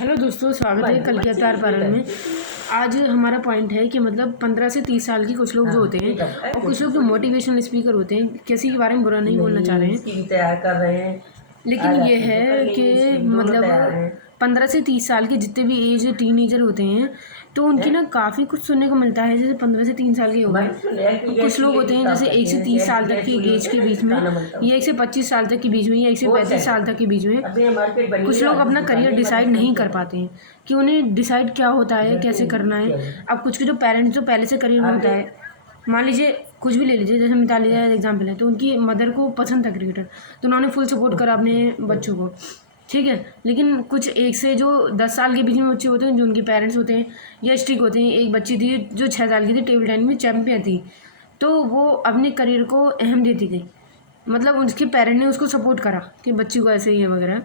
Hello दोस्तों, स्वागत है कल के अवतार पारण में। आज हमारा पॉइंट है कि मतलब 15 से 30 साल के कुछ लोग जो होते हैं और कुछ लोग जो मोटिवेशनल स्पीकर होते हैं, किसी के बारे में बुरा नहीं बोलना चाह रहे हैं, तैयार कर रहे हैं। लेकिन ये है कि मतलब 15 से 30 साल के जितने भी एज टीनेजर होते हैं तो उनकी ना काफ़ी कुछ सुनने को मिलता है। जैसे 15 से 3 साल के हो गए, तो कुछ लोग होते हैं जैसे 1 से 30 साल तक की एज के बीच में, या 1 से 25 साल तक के बीच में, या 1 से 35 साल तक के बीच में कुछ लोग अपना करियर डिसाइड नहीं कर पाते हैं कि उन्हें डिसाइड क्या होता है, कैसे करना है। अब कुछ के जो पेरेंट्स जो पहले से करियर में होता है, मान लीजिए कुछ भी ले लीजिए, जैसे मिताली एग्जाम्पल है, तो उनकी मदर को पसंद था क्रिकेटर, तो उन्होंने फुल सपोर्ट करा अपने बच्चों को, ठीक है। लेकिन कुछ 1 से जो 10 साल के बीच में बच्चे होते हैं, जो उनके पेरेंट्स होते हैं या स्ट्रिक होते हैं। एक बच्ची थी जो 6 साल की थी, टेबल टेनिस में चैम्पियन थी, तो वो अपने करियर को अहम देती गई। मतलब उसके पेरेंट ने उसको सपोर्ट करा कि बच्ची को ऐसे ही है वगैरह।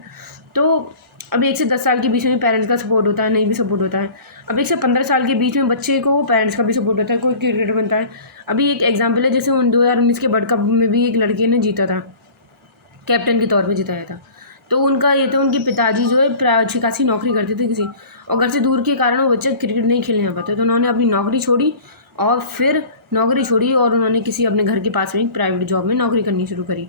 तो अब 1 से 10 साल के बीच में पेरेंट्स का सपोर्ट होता है, नहीं भी सपोर्ट होता है। अब 1 से 15 साल के बीच में बच्चे को पेरेंट्स का भी सपोर्ट होता है, कोई क्रिकेटर बनता है। अभी एक एग्जाम्पल है, जैसे 2019 के वर्ल्ड कप में भी एक लड़के ने जीता था, कैप्टन के तौर पर जिताया था। तो उनका ये था, उनके पिताजी जो है अच्छी खासी नौकरी करते थे किसी, और घर से दूर के कारण वो बच्चे क्रिकेट नहीं खेलने आ पाते, तो उन्होंने अपनी नौकरी छोड़ी और उन्होंने किसी अपने घर के पास में एक प्राइवेट जॉब में नौकरी करनी शुरू करी।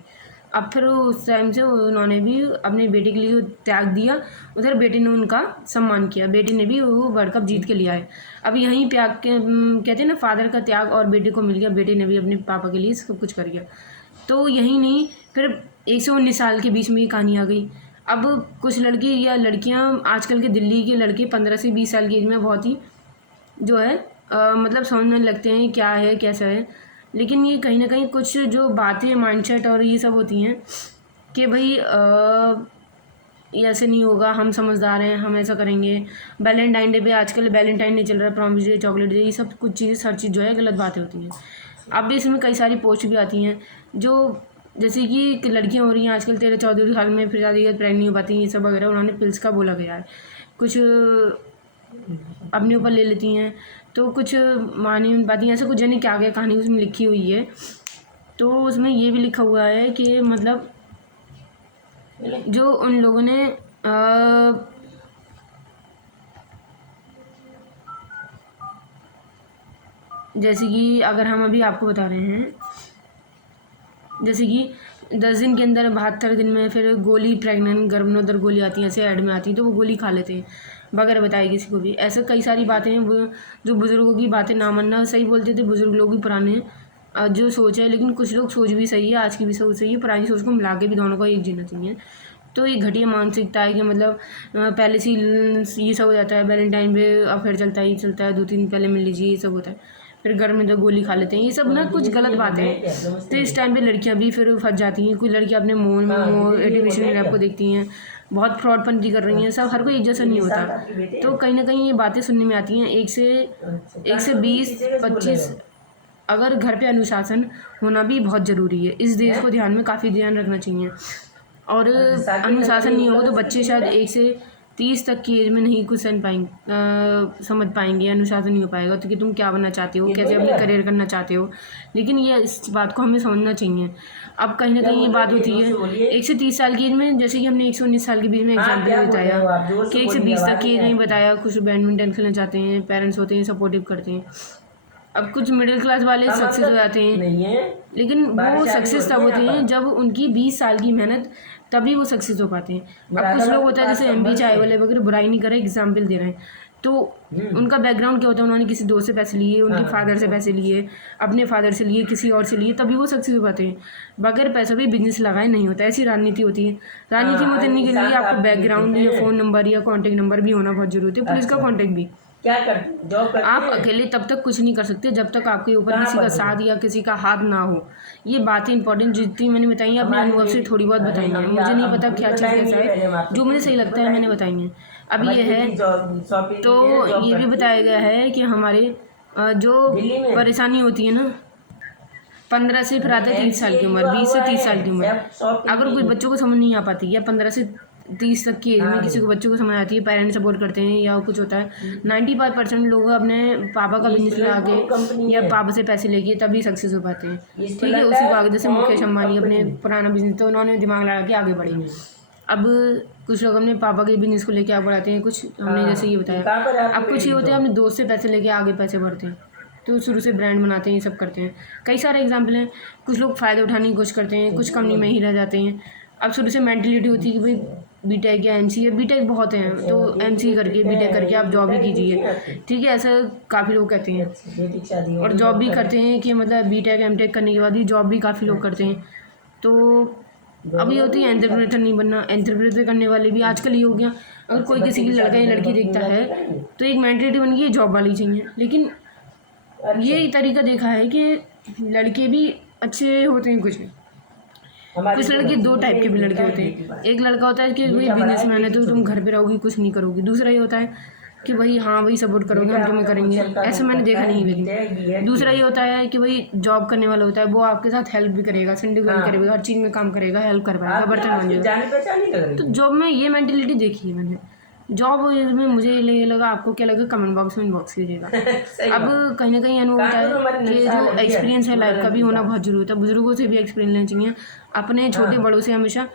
अब फिर उस टाइम से उन्होंने भी अपने बेटे के लिए जो त्याग दिया, उधर बेटे ने उनका सम्मान किया, बेटे ने भी वो वर्ल्ड कप जीत के लिया है। अब यहीं त्याग के कहते हैं ना, फादर का त्याग और बेटे को मिल गया, बेटे ने भी अपने पापा के लिए सब कुछ कर गया। तो यही नहीं, फिर 1 से 19 साल के बीच में ये कहानी आ गई। अब कुछ लड़के या लड़कियां, आजकल के दिल्ली के लड़के 15 से 20 साल की एज में बहुत ही जो है मतलब समझने लगते हैं क्या है कैसा है। लेकिन ये कहीं ना कहीं कुछ जो बातें, माइंडसेट और ये सब होती हैं कि भाई ये ऐसे नहीं होगा, हम समझदार हैं, हम ऐसा करेंगे। वैलेंटाइन डे पे, आजकल वैलेंटाइन नहीं चल रहा, प्रॉमिस डे, चॉकलेट डे, ये सब कुछ चीज़ें, हर चीज़ जो है गलत बातें होती हैं। अब भी इसमें कई सारी पोस्ट भी आती हैं जो जैसे कि लड़कियां हो रही हैं आजकल 13-14 साल में, फिर ज़्यादा प्रेग्नेंट नहीं हो पाती, ये सब वगैरह। उन्होंने पिल्स का बोला गया है, कुछ अपने ऊपर ले लेती हैं, तो कुछ मान ही नहीं पाती, ऐसा कुछ जाने क्या क्या कहानी उसमें लिखी हुई है। तो उसमें ये भी लिखा हुआ है कि मतलब जो उन लोगों ने जैसे कि अगर हम अभी आपको बता रहे हैं, जैसे कि 10 दिन के अंदर, 72 दिन में फिर गोली, प्रेग्नेंट गर्भनोदर गोली आती है, ऐसे ऐड में आती है, तो वो गोली खा लेते हैं वगैरह, बताइए किसी को भी। ऐसे कई सारी बातें हैं, वो जो बुज़ुर्गों की बातें ना मानना, सही बोलते थे बुज़ुर्ग लोग भी पुराने, जो सोच है। लेकिन कुछ लोग सोच भी सही है, आज की भी सोच सही है, पुरानी सोच को मिला के भी दोनों को एक जीना चाहिए। तो ये घटिया मानसिकता है कि मतलब पहले से ये सब हो जाता है, वैलेंटाइन पे अफेयर चलता है 2 दिन पहले मिल लीजिए, ये सब होता है, फिर घर में तो गोली खा लेते हैं, ये सब ना कुछ गलत बातें हैं। तो इस टाइम पे लड़कियां भी फिर फंस जाती हैं। कुछ लड़कियां अपने मोटिवेशन ऐप को देखती हैं, बहुत फ्रॉडपंती कर रही हैं, सब हर कोई एक जैसा नहीं होता। तो कहीं ना कहीं ये बातें सुनने में आती हैं। 1 से 20-25, अगर घर पे अनुशासन होना भी बहुत ज़रूरी है, इस देश को ध्यान में काफ़ी ध्यान रखना चाहिए। और अनुशासन नहीं होगा तो बच्चे शायद 1 से 30 तक की एज में नहीं कुछ समझ पाएंगे, अनुशासन नहीं हो पाएगा। तो कि तुम क्या बनना चाहते हो, कैसे अपने करियर करना चाहते हो। लेकिन ये इस बात को हमें समझना चाहिए। अब कहीं ना कहीं ये बात होती है 1 से 30 साल की एज में, जैसे कि हमने 1 से 19 साल के बीच में एग्जाम्पल बताया कि 1 से 20 तक की एज में बताया, कुछ बैडमिंटन खेलना चाहते हैं, पेरेंट्स होते हैं सपोर्टिव करते हैं। अब कुछ मिडिल क्लास वाले सक्सेस हो जाते हैं, लेकिन वो सक्सेस तब होते हैं जब उनकी 20 साल की मेहनत, तभी वो सक्सेस हो पाते हैं। अब कुछ लोग होता है जैसे MBA चाय वाले वगैरह, बुराई नहीं कर रहे, एग्जाम्पल दे रहे हैं, तो उनका बैकग्राउंड क्या होता है, उन्होंने किसी दोस्त से पैसे लिए, उनके फादर से पैसे लिए, अपने फादर से लिए, किसी और से लिए, तभी वो सक्सेस हो पाते हैं। बगैर पैसों भी बिजनेस लगाए नहीं होता, ऐसी राजनीति होती है। राजनीति में उतरने के लिए आपको बैकग्राउंड या फ़ोन नंबर या कॉन्टैक्ट नंबर भी होना बहुत जरूरी है, पुलिस का कॉन्टैक्ट भी। क्या करते जॉब करते आप अकेले तब तक कुछ नहीं कर सकते जब तक आपके ऊपर किसी का साथ या किसी का हाथ ना हो। ये बातें इंपॉर्टेंट जितनी मैंने बताई हैं अपने अनुभव से थोड़ी बहुत बताई हैं, मुझे नहीं पता क्या चीज़ कैसा है, जो मुझे सही लगता है मैंने बताई हैं। अब ये है, तो ये भी बताया गया है कि हमारे जो परेशानी होती है ना, 15 से फिर आता है 30 साल की उम्र, 20 से 30 साल की उम्र। अगर कुछ बच्चों को समझ नहीं आ पाती, या 15 से 30 तक की एज में किसी को बच्चों को समझ आती है, पेरेंट्स सपोर्ट करते हैं या कुछ होता है, 95% लोग अपने पापा का बिजनेस लगा के या पापा से पैसे लेके तभी सक्सेस हो पाते हैं। ठीक है, उसी को आगे, जैसे मुकेश अंबानी अपने पुराना बिजनेस, तो उन्होंने दिमाग लगा के आगे बढ़े। अब कुछ लोग अपने पापा के बिजनेस को लेके आगे बढ़ाते हैं, कुछ हमने जैसे ये बताया। कहाँ पर है आपकी अब कुछ ये वेडिंग होते हैं अपने दोस्त से पैसे लेके आगे पैसे बढ़ते हैं, तो शुरू से ब्रांड बनाते हैं, ये सब करते हैं। कई सारे एग्जाम्पल हैं। कुछ लोग फ़ायदा उठाने की कोशिश करते हैं, कुछ कंपनी में ही रह जाते हैं। अब शुरू से मेंटलिटी होती है कि भाई बीटेक या एमसीए, बीटेक बहुत हैं तो एमसीए करके बीटेक करके आप जॉब ही कीजिए, ठीक है, ऐसा काफ़ी लोग कहते हैं। बेटी की शादी और होगी, जॉब भी करते हैं कि मतलब बीटेक एमटेक करने के बाद ही जॉब भी काफ़ी लोग करते हैं। तो अब ये होती है एंटरप्रेन्योर नहीं बनना, एंटरप्रेन्योर करने वाले भी आजकल ये हो गया। अगर कोई किसी की लड़का या लड़की देखता है तो एक मेंटलिटी बन गई जॉब वाली चाहिए। लेकिन ये तरीका देखा है कि लड़के भी अच्छे होते हैं, कुछ लड़के दो टाइप के भी लड़के होते हैं। एक लड़का होता है कि भाई बिजनेसमैन है तो तुम घर पे रहोगी, कुछ नहीं करोगी। दूसरा ये होता है कि भाई हाँ भाई सपोर्ट करोगे, हम तुम्हें करेंगे, ऐसा मैंने देखा नहीं है। लेकिन दूसरा ये होता है कि भाई जॉब करने वाला होता है, वो आपके साथ हेल्प भी करेगा, संडे को हेल्प करेगा, हर चीज़ में काम करेगा, हेल्प कर पाएगा, बर्तन मांजेगा। तो जॉब में ये मेंटेलिटी देखी है मैंने। जॉब में मुझे ये लगा, आपको क्या लगा कमेंट बॉक्स में इनबॉक्स कीजिएगा। अब कहीं ना कहीं अनुभव होता है कि जो एक्सपीरियंस है लाइफ का भी होना बहुत जरूरी होता है। बुजुर्गों से भी एक्सपीरियंस लेना चाहिए, अपने छोटे बड़ों से हमेशा।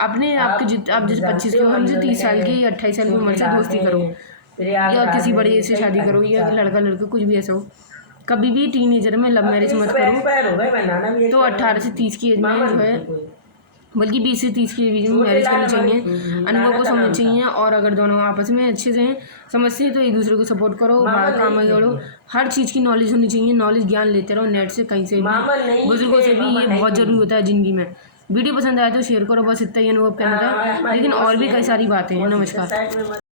अपने आपके आप जैसे 25 के हो, हमसे 30 साल के या 28 साल की उम्र से दोस्ती करो, या किसी बड़े से शादी करो, या लड़का लड़का कुछ भी ऐसा हो। कभी भी टीनेजर में लव मैरिज मत करो। तो 18 से 30 की एज में जो है, बल्कि 20 से 30 के बीच में मैरिज करनी चाहिए। अनुभव को समझना चाहिए, और अगर दोनों आपस में अच्छे से हैं, समझते हैं, तो एक दूसरे को सपोर्ट करो, बाहर काम आगे बढ़ो। हर चीज़ की नॉलेज होनी चाहिए, नॉलेज ज्ञान लेते रहो, नेट से कहीं से भी, बुजुर्गों से भी। ये बहुत ज़रूरी होता है ज़िंदगी में। वीडियो पसंद आया तो शेयर करो, बस इतना ही अनुभव करना था। लेकिन और भी कई सारी बातें हैं। नमस्कार।